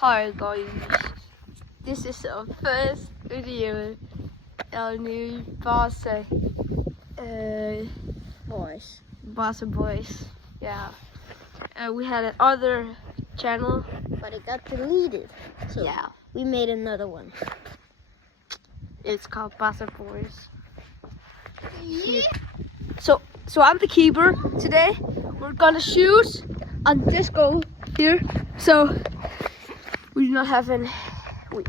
Hi guys, this is our first video. Our new Barca boys. Yeah. We had another channel, but it got deleted. So yeah, we made another one. it's called Barca Boys. Yeah. So I'm the keeper today. We're gonna shoot on this goal here. So we do not have an,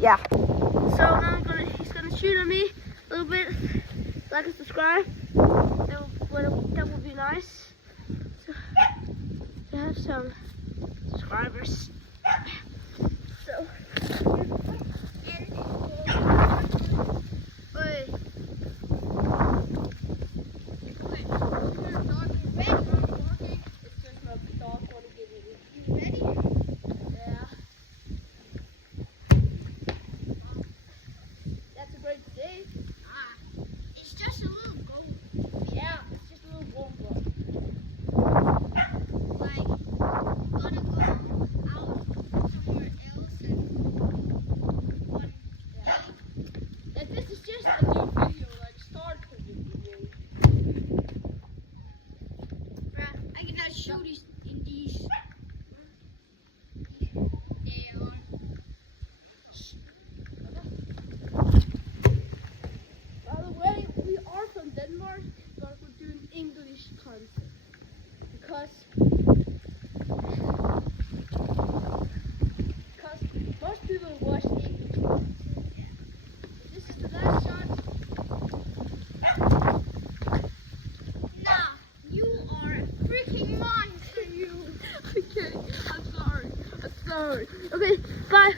yeah. So now he's gonna shoot on me a little bit. Like and subscribe. That would be nice. So, to have some subscribers. So. It's just a little goal. Yeah, it's just a little goal. Like, gonna go out somewhere else and one. Yeah. And this is just a new video, like start of the video. Bruh, I cannot show these in these. By the way, we are from Denmark, but we're doing English content because most people watch English content. This is the last shot. Nah, you are a freaking monster, you. Okay, I'm sorry. Okay, bye.